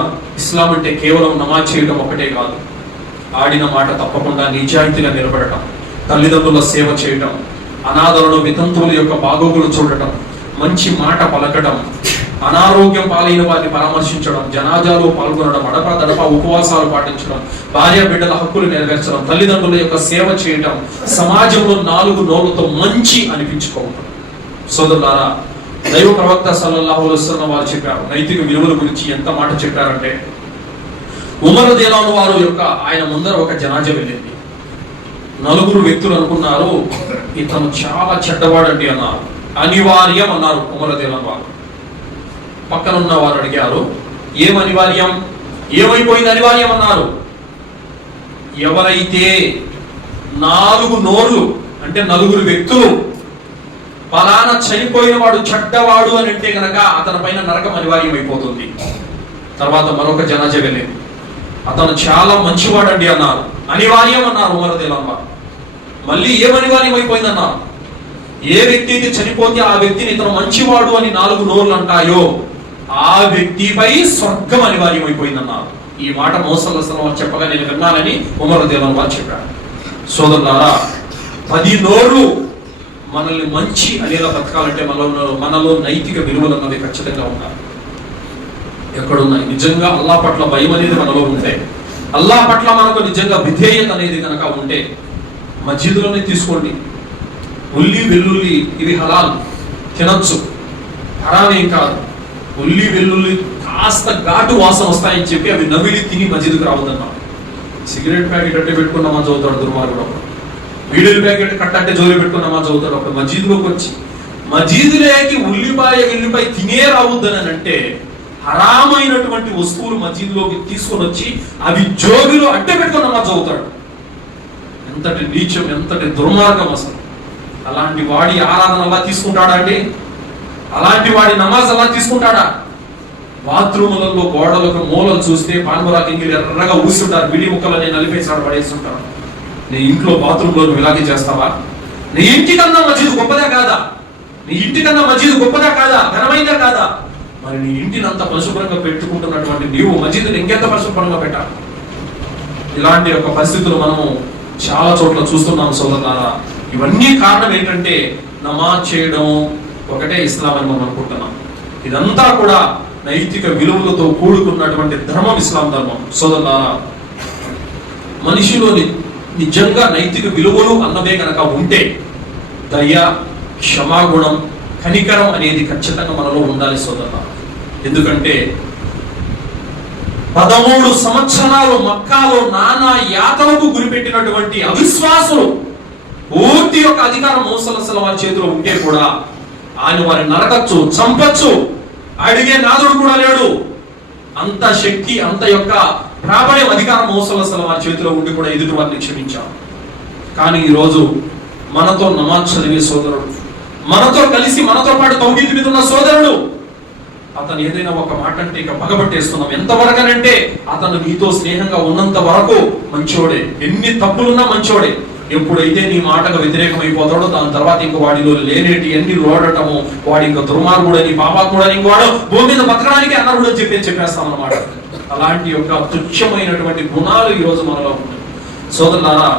ఇస్లాం అంటే కేవలం నమాజ్ చేయడం ఒకటే కాదు, ఆడిన మాట తప్పకుండా నిజాయితీగా నిలబడటం, తల్లిదండ్రుల సేవ చేయటం, అనాథలను, వితంతువుల యొక్క బాగోగులు చూడటం, మంచి మాట పలకడం, అనారోగ్యం పాలైన వారిని పరామర్శించడం, జనాజాలో పాల్గొనడం, అడపా ఉపవాసాలు పాటించడం, భార్య బిడ్డల హక్కులు నెరవేర్చడం, తల్లిదండ్రుల యొక్క సేవ చేయడం, సమాజంలో 4 నోళ్లతో మంచి అనిపించుకోవడం. సోదరులారా, దైవ ప్రవక్త సల్లల్లాహు అలైహి వసల్లం వారు చెప్పారు, నైతిక విలువల గురించి ఎంత మాట చెప్పారంటే, ఉమర్ రదియల్లాహు అన్హు వారు యొక్క ఆయన ముందర ఒక జనాజా వెళ్ళింది. 4 వ్యక్తులు అనుకున్నారు ఇతను చాలా చెడ్డవాడండి అన్నారు. అనివార్యం అన్నారు ఉమర్ రదియల్లాహు అన్హు వారు. పక్కనున్న వారు అడిగారు, ఏం అనివార్యం, ఏమైపోయింది అనివార్యం అన్నారు. ఎవరైతే 4 నోర్లు అంటే 4 వ్యక్తులు పలానా చనిపోయిన వాడు చెడ్డవాడు అని అంటే గనక అతని పైన నరకం అనివార్యం అయిపోతుంది. తర్వాత మరొక జనాజా వెళ్ళింది, అతను చాలా మంచివాడండి అన్నారు. అనివార్యం అన్నారు ఉమర్ రదియల్లాహు అన్హు. మళ్ళీ ఏం అనివార్యం అయిపోయింది అన్నారు, ఏ వ్యక్తి అయితే చనిపోతే ఆ వ్యక్తిని ఇతను మంచివాడు అని 4 నోర్లు అంటాయో ఆ వ్యక్తిపై స్వర్గం అనివార్యం అయిపోయింది అన్నారు. ఈ మాట ముహమ్మద్ సల్లల్లాహు అలైహి వసల్లం చెప్పగా నేను విన్నానని ఉమర్ రదియల్లాహు అన్హు చెప్పాడు. సోదరులారా, 10 నోర్లు మనల్ని మంచి అనేలా బతకాలంటే మనలో నైతిక విలువలు అన్నవి ఖచ్చితంగా ఉండాలి. ఎక్కడున్నాయి? నిజంగా అల్లాహ్ పట్ల భయం అనేది మనలో ఉంటే, అల్లాహ్ పట్ల మనకు నిజంగా విధేయత అనేది కనుక ఉంటే, మస్జిద్లోనే తీసుకోండి, ఉల్లి వెల్లుల్లి ఇవి హలాల్, తినొచ్చు, హరామేం కాదు. ఉల్లి వెల్లుల్లి కాస్త ఘాటు వాసన వస్తాయని చెప్పి అవి నమిలి తిని మస్జిద్కు రావద్దన్నాం. సిగరెట్ ప్యాకెట్ అంటే పెట్టుకున్నామా చదువుతాడు దుర్మార్గుడు, వీడియో ప్యాకెట్ కట్టంటే జోలి పెట్టుకున్నామా చదువుతాడు. ఒక మస్జిద్లోకి వచ్చి మస్జిద్లోకి వెల్లిపాయ తినే రావద్దని అంటే, హరామైనటువంటి వస్తువులు మస్జిద్లోకి తీసుకొని వచ్చి అవి జోబిలో అడ్డ పెట్టుకుని నమాజ్ చదువుతాడు. ఎంతటి నీచం, ఎంతటి దుర్మార్గం అసలు. అలాంటి వాడి ఆరాధన అలా తీసుకుంటాడా అండి? అలాంటి వాడి నమాజ్ అలా తీసుకుంటాడా? బాత్రూములలో గోడలకు మూలలు చూస్తే పాన్బరాకి ఎర్రగా ఊస్తుంటారు, బిడి ముక్కలని నలిపేసాడు పడేస్తుంటారు. నీ ఇంట్లో బాత్రూంలో నువ్వు ఇలాగే చేస్తావా? నీ ఇంటికన్నా మస్జిద్ గొప్పదా కాదా? నీ ఇంటికన్నా మస్జిద్ గొప్పదా కాదా? ఘనమైందా కాదా? మరి నీ ఇంటిని అంత పరిశుభ్రంగా పెట్టుకుంటున్నటువంటి నీవు మస్జిద్ని ఇంకెంత పరిశుభ్రంగా పెట్టాలి? ఇలాంటి యొక్క పరిస్థితులు మనము చాలా చోట్ల చూస్తున్నాం సోదరులారా. ఇవన్నీ కారణం ఏంటంటే, నమాజ్ చేయడం ఒకటే ఇస్లాం అని మనం అనుకుంటున్నాం. ఇదంతా కూడా నైతిక విలువలతో కూడుకున్నటువంటి ధర్మం ఇస్లాం ధర్మం. సోదరులారా, మనిషిలో నిజంగా నైతిక విలువలు అన్నవే కనుక ఉంటే దయ, క్షమాగుణం, కనికరం అనేది ఖచ్చితంగా మనలో ఉండాలి సోదరులారా. ఎందుకంటే 13 సంవత్సరాలు మక్కాలో నానా యాతనకు గురిపెట్టినటువంటి అవిశ్వాసులు పూర్తి యొక్క అధికారం మోసలసల వారి చేతిలో ఉంటే కూడా ఆయన వారిని నరకచ్చు, చంపచ్చు, అడిగే నాదుడు కూడా లేడు. అంత శక్తి, అంత యొక్క ప్రాబల్యం, అధికారం మోసలసల వారి చేతిలో ఉండి కూడా ఎదుటి వారిని క్షమించాం. కానీ ఈరోజు మనతో నమాజ్ చదివే సోదరుడు, మనతో కలిసి మనతో పాటు తౌహీద్ మీద ఉన్న సోదరుడు, అతను ఏదైనా ఒక మాట అంటే ఇక పగబట్టేస్తున్నాం. ఎంతవరకు అంటే అతను నీతో స్నేహంగా ఉన్నంత వరకు మంచోడే, ఎన్ని తప్పులున్నా మంచోడే. ఎప్పుడైతే నీ మాటకు వ్యతిరేకమైపోతాడో దాని తర్వాత ఇంక వాడిలో లేనేటి అన్ని రోడటము, వాడి ఇంకా దుర్మార్గుడని, పాపాత్ముడని, ఇంకోవాడు భూమి మీద బతకడానికి అన్నరుడు అని చెప్పేస్తాం అన్నమాట. అలాంటి యొక్క తుచ్చమైనటువంటి గుణాలు ఈ రోజు మనలో ఉన్నాయి. సోదరులారా,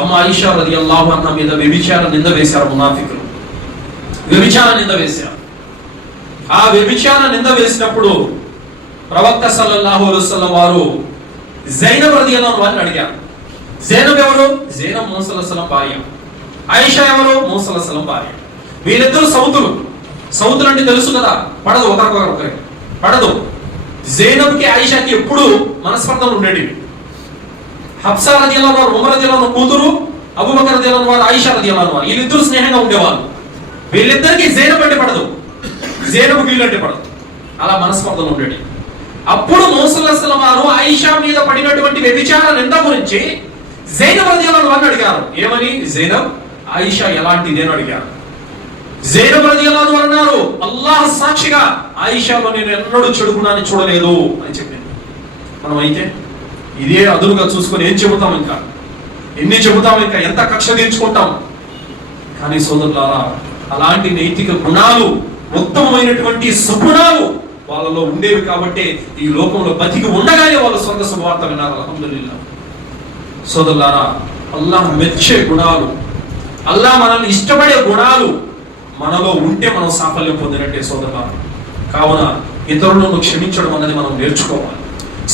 అమ్మ ఆయిషా రలియల్లాహు అన్హా మీద వ్యభిచార నింద వేశారు మునాఫికులు. వ్యభిచార నింద వేశారు. ఆ వ్యభిచార నింద వేసినప్పుడు ప్రవక్త సల్లల్లాహు అలైహి వసల్లం వారు జైనబ్ రలియల్లాహు అన్హా అడిగారు. జైనబ్ ఎవరు? జైనబ్ మూసా అలైహిస్సలాం భార్య. ఆయిషా ఎవరు? మూసా అలైహిస్సలాం భార్య. వీళ్ళిద్దరు సౌతులు. సౌతులు అంటే తెలుసు కదా, పడదు, ఒకరికొకరికి పడదు. జైనబ్కి ఆయిషాకి ఎప్పుడు మనస్పర్ధలు ఉండేవి. హఫ్సా రలియల్లాహు అన్హా, ఉమర్ రలియల్లాహు అన్హు కూతురు, అబూబకర్ రలియల్లాహు అన్హు వారు, ఆయిషా రలియల్లాహు అన్హా, వీళ్ళిద్దరూ స్నేహంగా ఉండేవాళ్ళు. వీళ్ళిద్దరికి జైనబ్ అంటే పడదు, జైనబ్ వీళ్ళంటే పడదు. అలా మనస్పర్ధలు ఉండేవి. అప్పుడు మూసా అలైహిస్సలాం వారు ఆయిషా మీద పడినటువంటి వ్యభిచార నింద గురించి జైనబ్ రలియల్లాహు అన్హా అడిగారు. ఏమని? జైనబ్ ఆయిషా ఎలాంటిది అని అడిగారు. జైనబ్ రలియల్లాహు అన్హా అన్నారు, అల్లాహ్ సాక్షిగా ఆయిషాలో నేను ఎన్నడూ చెడు గుణాన్ని చూడలేదు అని చెప్పింది. మనం అయితే ఇదే అదునుగా చూసుకొని ఏం చెబుతాం, ఇంకా ఎన్ని చెబుతాం, ఇంకా ఎంత కక్ష తీర్చుకుంటాం. కానీ సోదరులారా, అలాంటి నైతిక గుణాలు, ఉత్తమమైనటువంటి సుగుణాలు వాళ్ళలో ఉండేవి కాబట్టి ఈ లోకంలో బతికి ఉండగానే వాళ్ళు స్వర్గ శుభవార్త విన్నారు. అల్హమ్దులిల్లాహ్. సోదరులారా, అల్లాహ్ మెచ్చే గుణాలు, అల్లాహ్ మనల్ని ఇష్టపడే గుణాలు మనలో ఉంటే మనం సాఫల్యం పొందినట్టే సోదరులారా. కావున ఇతరులను క్షమించడం అనేది మనం నేర్చుకోవాలి.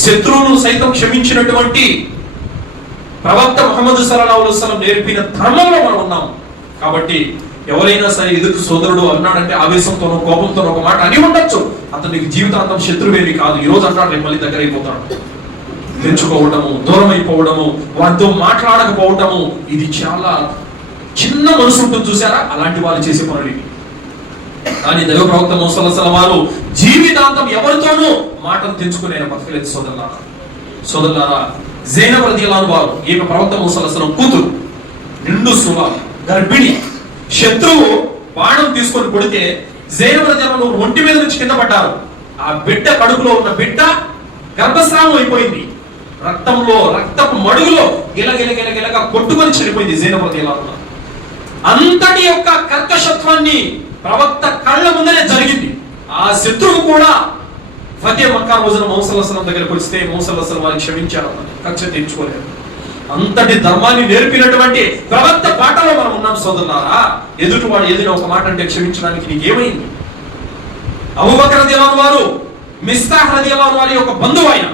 శత్రువును సైతం క్షమించినటువంటి ప్రవక్త ముహమ్మద్ సల్లల్లాహు అలైహి వసల్లం నేర్పిన ధర్మంలో మనం ఉన్నాం. కాబట్టి ఎవరైనా సరే ఎదుటి సోదరుడు అన్నాడంటే ఆవేశంతోనో కోపంతోనో ఒక మాట అని ఉండొచ్చు, అతనికి జీవితాంతం శత్రువేమి కాదు. ఈ రోజు అంటాడు, రేపు మళ్ళీ దగ్గర అయిపోతాడు. తెంచుకోవడము, దూరం అయిపోవడము, వారితో మాట్లాడకపోవటము, ఇది చాలా చిన్న మనసు ఉంటుంది చూసారా, అలాంటి వాళ్ళు చేసే పనులు. కానీ దైవ ప్రవక్త మూసా అలైహిస్సలాం వారు జీవితాంతం ఎవరితోనూ మాటలు తెంచుకునే బతకలేదు. సోదరులారా, జైనబ్ రలియల్లాహు అన్హా వారు, ఈమె ప్రవక్త మూసా అలైహిస్సలాం కూతురు, నిండు సువ, గర్భిణి. శత్రువు బాణం తీసుకొని కొడితే జైనబ్ రలియల్లాహు అన్హా ఒంటి మీద నుంచి కింద పడ్డారు. ఆ బిడ్డ కడుపులో ఉన్న బిడ్డ గర్భస్రావం అయిపోయింది. రక్తంలో, రక్తపు మడుగులో గిలగిలగా కొట్టుకొని చనిపోయింది జైనబ్ రలియల్లాహు అన్హా. అంతటి యొక్క కర్కశత్వాన్ని ప్రవక్త కళ్ళ ముందరే జరిగింది. ఆ శత్రువు కూడా ఫతే మక్కా రోజున మూసా అలైహిస్సలాం దగ్గరకు వస్తే మూసా అలైహిస్సలాం వారిని క్షమించారు, కక్ష తీర్చుకోలేదు. అంతటి ధర్మాన్ని నేర్పినటువంటి ప్రవక్త బాటలో మనం ఉన్నాం సోదరులారా. ఎదుటివాడు ఏదైనా ఒక మాట అంటే క్షమించడానికి నీకేమైంది? అబూబకర్ రలియల్లాహు అన్హు వారు మిస్తాహ్ రలియల్లాహు అన్హు వారి యొక్క బంధువు ఆయన.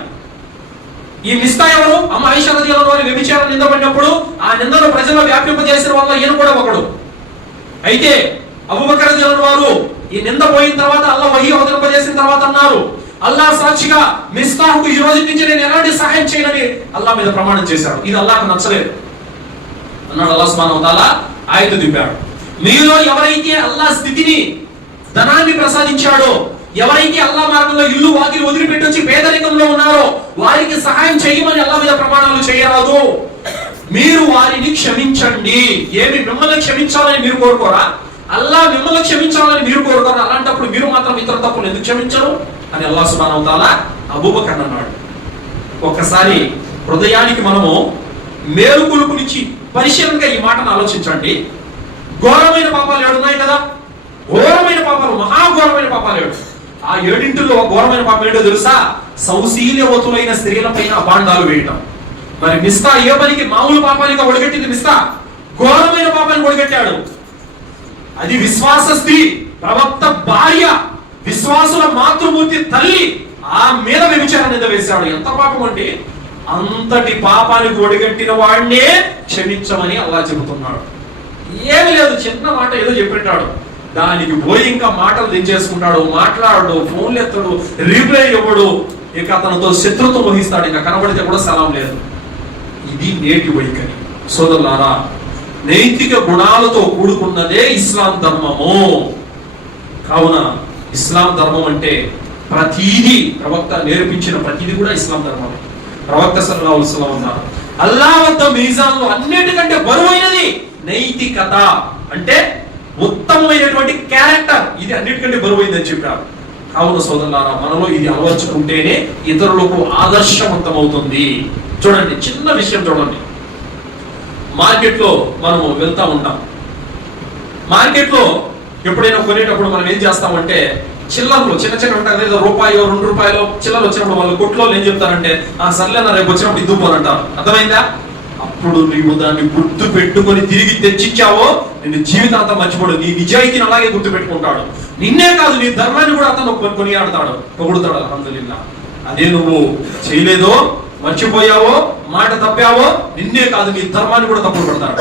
ఈ మిస్తా ఎవరు? అమ్మ ఆయిషా రలియల్లాహు అన్హా వారి వ్యభిచారం నిందపడినప్పుడు ఆ నిందను ప్రజల్లో వ్యాపింపజేసిన వల్ల ఈయన కూడా ఒకడు. అయితే అబూబకర్ రలియల్లాహు అన్హు వారు ఈ నింద పోయిన తర్వాత అల్లాహ్ వహీ అవతరింపజేసిన తర్వాత అన్నారు, అల్లాహ్ సాక్షిగా మిస్తాహ్కు ఈ రోజు నుంచి నేను ఎలాంటి సహాయం చేయనని అల్లాహ్ మీద ప్రమాణం చేశాడు. ఇది అల్లాహ్కు నచ్చలేదు అన్నాడు. అల్లాహ్ సుబ్హానహు వ తఆలా ఆయత దింపాడు, మీలో ఎవరైతే అల్లాహ్ స్థితిని, ధనాన్ని ప్రసాదించాడో, ఎవరైతే అల్లాహ్ మార్గంలో ఇల్లు వాకిలి వదిలిపెట్టి వచ్చి పేదరికంలో ఉన్నారో వారికి సహాయం చేయమని అల్లాహ్ మీద ప్రమాణాలు చేయరాదు. మీరు వారిని క్షమించండి. ఏమి మిమ్మల్ని క్షమించాలని మీరు కోరుకోరా? అల్లాహ్ మిమ్మల్ని క్షమించాలని మీరు కోరుకోరా? అలాంటప్పుడు మీరు మాత్రం ఇతర తప్పులు ఎందుకు క్షమించరు అని అల్లాహ్ సుబ్హానహు వ తఆలా అబూబకర్ అన్నాడు. ఒక్కసారి హృదయానికి మనము మేలుకొలుపునిచ్చి పరిశీలనగా ఈ మాటను ఆలోచించండి. ఘోరమైన పాపాలు 7 ఉన్నాయి కదా, ఘోరమైన పాపాలు, మహాఘోరమైన పాపాలు 7. ఆ 7 ఘోరమైన పాపం ఏంటో తెలుసా? సౌశీల్యవతులైన స్త్రీలపైన అబాండాలు వేయటం. మరి మిస్తా ఏ పనికి? మామూలు పాపానికి ఒడిగట్టింది మిస్తా, ఘోరమైన పాపానికి ఒడిగట్టాడు. అది విశ్వాస స్త్రీ, ప్రవక్త భార్య, విశ్వాసుల మాతృమూర్తి తల్లి, ఆ మీద వ్యభిచారం నింద వేశాడు. ఎంత పాపం అంటే అంతటి పాపానికి ఒడిగట్టిన వాడినే క్షమించమని అల్లాహ్ చెబుతున్నాడు. ఏమి లేదు, చిన్న మాట ఏదో చెప్పిట్టాడు, దానికి పోయి ఇంకా మాటలు దించేసుకుంటాడు, మాట్లాడు, ఫోన్లు ఎత్తడు, రీప్లై ఇవ్వడు. ఇక అతనితో శత్రుత్వం వహిస్తాడు, ఇక కనబడితే కూడా సలాం లేదు. ఇది నేటి వైఖరి. సోదరులారా, నైతిక గుణాలతో కూడుకున్నదే ఇస్లాం ధర్మము. కావున ఇస్లాం ధర్మం అంటే ప్రతిదీ, ప్రవక్త నేర్పించిన ప్రతిదీ కూడా ఇస్లాం ధర్మమే. ప్రవక్త సల్లల్లాహు అలైహి వసల్లం అన్నారు, అల్లాహ్ వద్ద మీజాన్లో అన్నిటికంటే బరువైనది నైతికత, అంటే ఉత్తమమైనటువంటి క్యారెక్టర్, ఇది అన్నిటికంటే బరువైందని చెప్పారు. కావున సోదరులారా, మనలో ఇది అలవర్చుకుంటేనే ఇతరులకు ఆదర్శవంతమవుతుంది. చూడండి, చిన్న విషయం చూడండి. మార్కెట్లో మనము వెళ్తా ఉంటాం. మార్కెట్లో ఎప్పుడైనా కొనేటప్పుడు మనం ఏం చేస్తామంటే, చిల్లర్లు చిన్న చిన్న ఉంటాయి, ఏదో రూపాయో 2 రూపాయలు చిల్లర వచ్చినప్పుడు వాళ్ళు కొట్లో ఏం చెప్తారంటే, సర్లేనా రేపు వచ్చినప్పుడు ఇద్దుకోనంటారు. అర్థమైందా? అప్పుడు నీవు దాన్ని గుర్తు పెట్టుకొని తిరిగి తెచ్చిచ్చావో నిన్ను జీవితాంతం మర్చిపోడు. నీ నిజాయితీని అలాగే గుర్తు పెట్టుకుంటాడు. నిన్నే కాదు, నీ ధర్మాన్ని కూడా అతను కొనియాడతాడు, పొగుడుతాడు. అల్హమ్దులిల్లాహ్. అదే నువ్వు చేయలేదో, మర్చిపోయావో, మాట తప్పావో, నిన్నే కాదు నీ ధర్మాన్ని కూడా తప్పులు పడతాడు.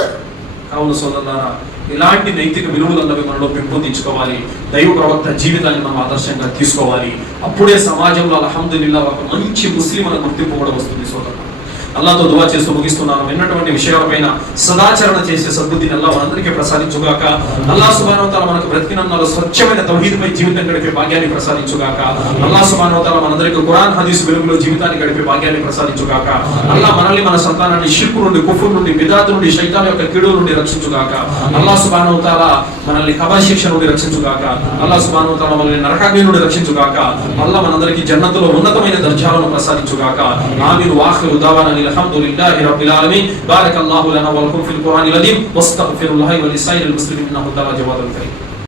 కావున సోదరులారా, ఇలాంటి నైతిక విలువలన్నవి మనలో పెంపొందించుకోవాలి. దైవ ప్రవక్త జీవితాన్ని మనం ఆదర్శంగా తీసుకోవాలి. అప్పుడే సమాజంలో అల్హమ్దులిల్లాహ్ ఒక మంచి ముస్లిం అనే గుర్తింపు కూడా వస్తుంది. సోదరులారా, అల్లాహ్తో దువా చేస్తూ ముగిస్తున్నాను. విన్నటువంటి విషయాలపైన సదాచరణ చేసే సద్బుద్ధిని అల్లాహ్ మనందరికీ ప్రసాదించుగాక. అల్లాహ్ సుబ్హానహు వ తఆలా మనకు బ్రతికినన్నాళ్ళు స్వచ్ఛమైన తౌహీద్పై జీవితం గడిపే భాగ్యాన్ని ప్రసాదించుగాక. అల్లాహ్ సుబ్హానహు వ తఆలా మనందరికీ ఖురాన్ హదీస్ వెలుగులో జీవితాన్ని గడిపే భాగ్యాన్ని ప్రసాదించుగాక. అల్లాహ్ మనల్ని, మన సంతానాన్ని షిర్కు నుండి, కుఫ్ర్ నుండి, బిదాత్ నుండి, శైతాన్ యొక్క కీడు నుండి రక్షించుగాక. అల్లాహ్ సుబ్హానహు వ తఆలా మనల్ని ఖబర్ శిక్ష నుండి రక్షించుగాక. అల్లాహ్ సుబ్హానహు వ తఆలా మనల్ని నరకాగ్ని నుండి రక్షించుగాక. అల్లాహ్ మనందరికీ జన్నతులో ఉన్నతమైన దర్జాలను ప్రసాదించుగాక. ఆమీన్. వాఖిరు దావానా అల్హమ్దులిల్లాహి రబ్బిల్ ఆలమీన్. బారకల్లాహు లనా వ లకుం ఫిల్ ఖురానిల్ అజీమ్. వస్తగ్ఫిరుల్లాహి వ లిసాయిరిల్ ముస్లిమీన్ ఇన్నహు తఆలా జవాదుల్ కరీం.